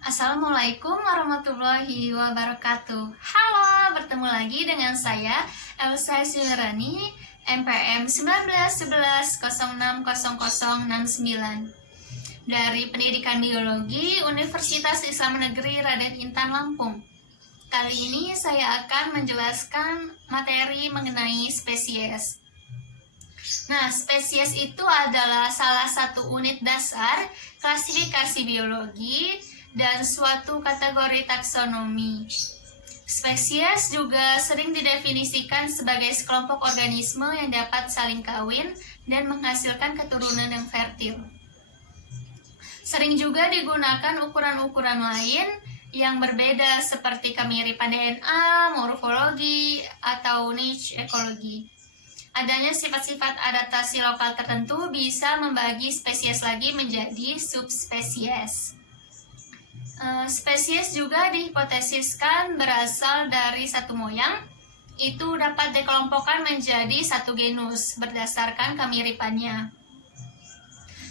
Assalamualaikum warahmatullahi wabarakatuh. Halo, bertemu lagi dengan saya Elsa Syirani, MPM 1911060069 dari Pendidikan Biologi Universitas Islam Negeri Raden Intan Lampung. Kali ini saya akan menjelaskan materi mengenai spesies. Nah, spesies itu adalah salah satu unit dasar klasifikasi biologi dan suatu kategori taksonomi. Spesies juga sering didefinisikan sebagai sekelompok organisme yang dapat saling kawin dan menghasilkan keturunan yang fertil. Sering juga digunakan ukuran-ukuran lain yang berbeda seperti kemiripan DNA, morfologi, atau niche ekologi. Adanya sifat-sifat adaptasi lokal tertentu bisa membagi spesies lagi menjadi subspesies. Spesies juga dihipotesiskan berasal dari satu moyang, itu dapat dikelompokkan menjadi satu genus berdasarkan kemiripannya.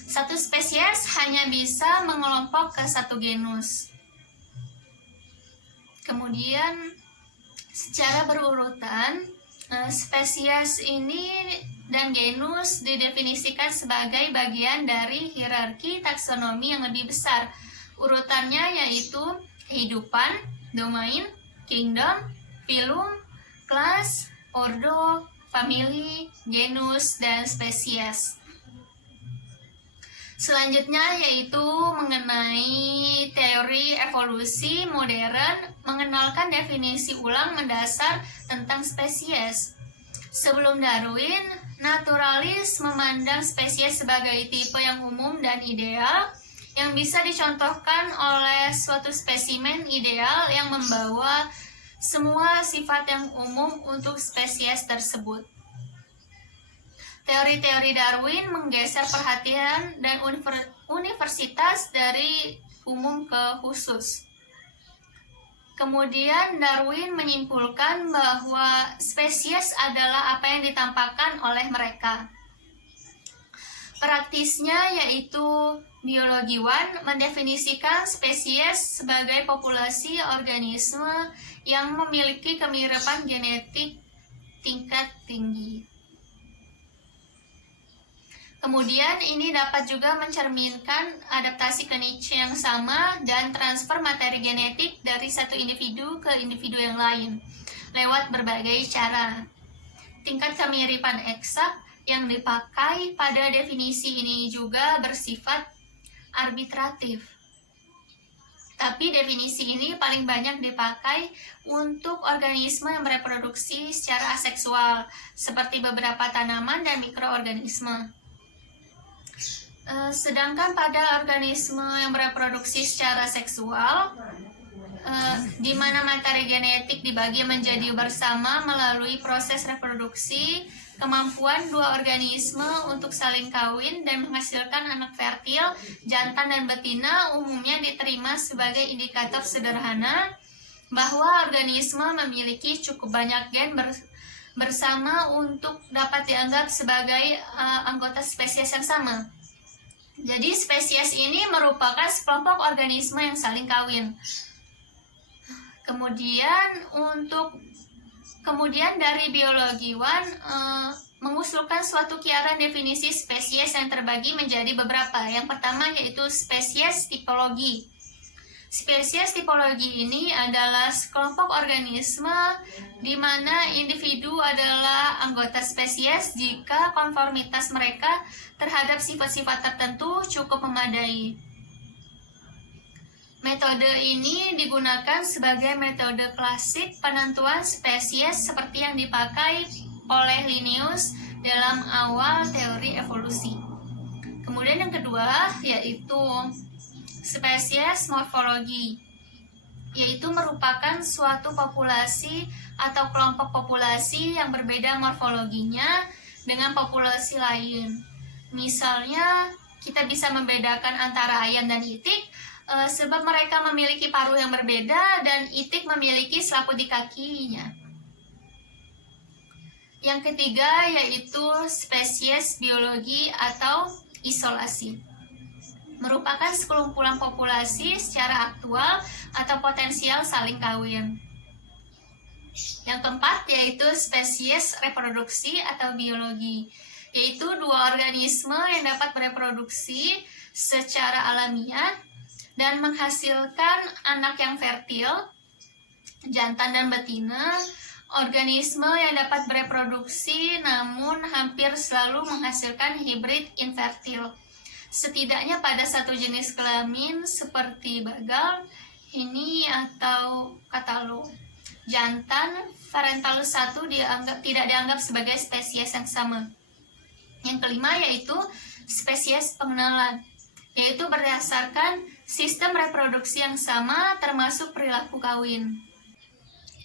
Satu spesies hanya bisa mengelompok ke satu genus. Kemudian, secara berurutan, spesies ini dan genus didefinisikan sebagai bagian dari hierarki taksonomi yang lebih besar. Urutannya yaitu kehidupan, domain, kingdom, phylum, kelas, ordo, famili, genus, dan spesies. Selanjutnya yaitu mengenai teori evolusi modern, mengenalkan definisi ulang mendasar tentang spesies. Sebelum Darwin, naturalis memandang spesies sebagai tipe yang umum dan ideal, yang bisa dicontohkan oleh suatu spesimen ideal yang membawa semua sifat yang umum untuk spesies tersebut. Teori-teori Darwin menggeser perhatian dan universitas dari umum ke khusus. Kemudian Darwin menyimpulkan bahwa spesies adalah apa yang ditampakkan oleh mereka. Praktisnya yaitu biologiwan mendefinisikan spesies sebagai populasi organisme yang memiliki kemiripan genetik tingkat tinggi. Kemudian ini dapat juga mencerminkan adaptasi ke niche yang sama dan transfer materi genetik dari satu individu ke individu yang lain lewat berbagai cara. Tingkat kemiripan eksak yang dipakai pada definisi ini juga bersifat arbitratif. Tapi definisi ini paling banyak dipakai untuk organisme yang bereproduksi secara aseksual, seperti beberapa tanaman dan mikroorganisme. Sedangkan pada organisme yang bereproduksi secara seksual, di mana materi genetik dibagi menjadi bersama melalui proses reproduksi, kemampuan dua organisme untuk saling kawin dan menghasilkan anak fertil, jantan dan betina umumnya diterima sebagai indikator sederhana bahwa organisme memiliki cukup banyak gen bersama untuk dapat dianggap sebagai anggota spesies yang sama. Jadi spesies ini merupakan sekelompok organisme yang saling kawin. Kemudian dari biologiwan mengusulkan suatu kiaran definisi spesies yang terbagi menjadi beberapa. Yang pertama yaitu spesies tipologi. Spesies tipologi ini adalah sekelompok organisme di mana individu adalah anggota spesies jika konformitas mereka terhadap sifat-sifat tertentu cukup memadai. Metode ini digunakan sebagai metode klasik penentuan spesies seperti yang dipakai oleh Linnaeus dalam awal teori evolusi. Kemudian yang kedua yaitu spesies morfologi, yaitu merupakan suatu populasi atau kelompok populasi yang berbeda morfologinya dengan populasi lain. Misalnya, kita bisa membedakan antara ayam dan itik sebab mereka memiliki paruh yang berbeda dan itik memiliki selaput di kakinya. Yang ketiga yaitu spesies biologi atau isolasi. merupakan sekelumpulan populasi secara aktual atau potensial saling kawin. Yang keempat yaitu spesies reproduksi atau biologi, yaitu dua organisme yang dapat bereproduksi secara alamiah dan menghasilkan anak yang fertil, jantan dan betina. Organisme yang dapat bereproduksi namun hampir selalu menghasilkan hibrid infertil, setidaknya pada satu jenis kelamin seperti bagal, hini atau katalo. Jantan Parentalus 1 tidak dianggap sebagai spesies yang sama. Yang kelima yaitu spesies pengenalan, yaitu berdasarkan sistem reproduksi yang sama termasuk perilaku kawin.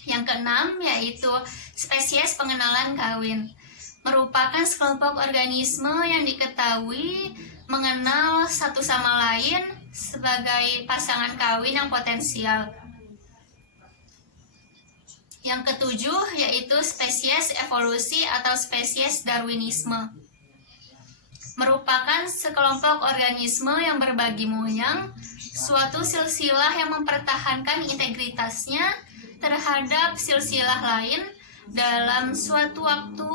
Yang keenam yaitu spesies pengenalan kawin, merupakan sekelompok organisme yang diketahui mengenal satu sama lain sebagai pasangan kawin yang potensial. Yang ketujuh yaitu spesies evolusi atau spesies Darwinisme, merupakan sekelompok organisme yang berbagi moyang, suatu silsilah yang mempertahankan integritasnya terhadap silsilah lain dalam suatu waktu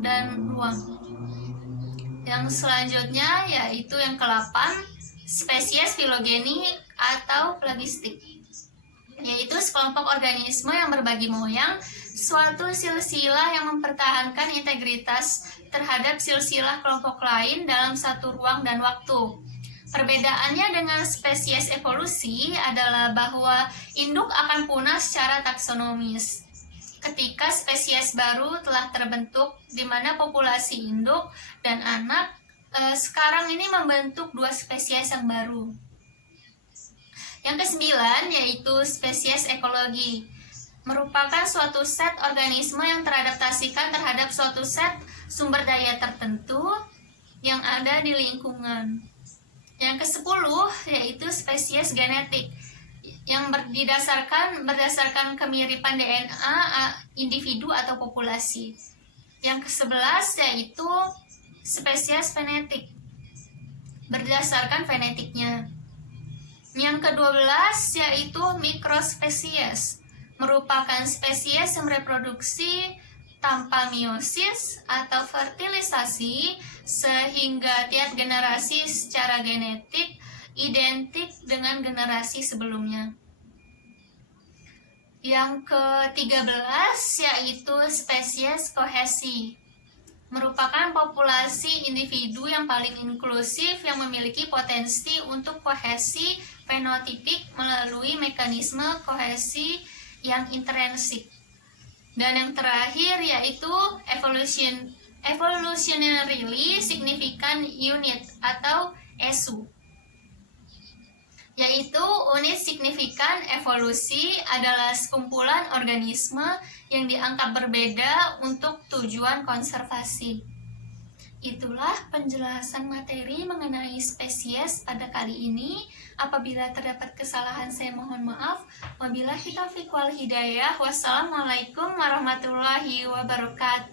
dan ruang. Yang selanjutnya yaitu yang ke-8, spesies filogeni atau plagistik, yaitu sekelompok organisme yang berbagi moyang, suatu silsilah yang mempertahankan integritas terhadap silsilah kelompok lain dalam satu ruang dan waktu. Perbedaannya dengan spesies evolusi adalah bahwa induk akan punah secara taksonomis ketika spesies baru telah terbentuk, di mana populasi induk dan anak sekarang ini membentuk dua spesies yang baru. Yang ke-9 yaitu spesies ekologi, merupakan suatu set organisme yang teradaptasikan terhadap suatu set sumber daya tertentu yang ada di lingkungan. Yang ke-10 yaitu spesies genetik, yang berdasarkan kemiripan DNA individu atau populasi. Yang ke-11 yaitu spesies fenetik, berdasarkan fenetiknya. Yang ke-12 yaitu mikrospesies, merupakan spesies yang reproduksi tanpa meiosis atau fertilisasi sehingga tiap generasi secara genetik identik dengan generasi sebelumnya. Yang ke-13 yaitu spesies kohesi, merupakan populasi individu yang paling inklusif yang memiliki potensi untuk kohesi fenotipik melalui mekanisme kohesi yang intrinsik. Dan yang terakhir yaitu evolutionarily significant unit atau ESU, yaitu unit signifikan evolusi adalah sekumpulan organisme yang dianggap berbeda untuk tujuan konservasi. Itulah penjelasan materi mengenai spesies pada kali ini. Apabila terdapat kesalahan saya mohon maaf. Wabillahi taufiq wal hidayah. Wassalamualaikum warahmatullahi wabarakatuh.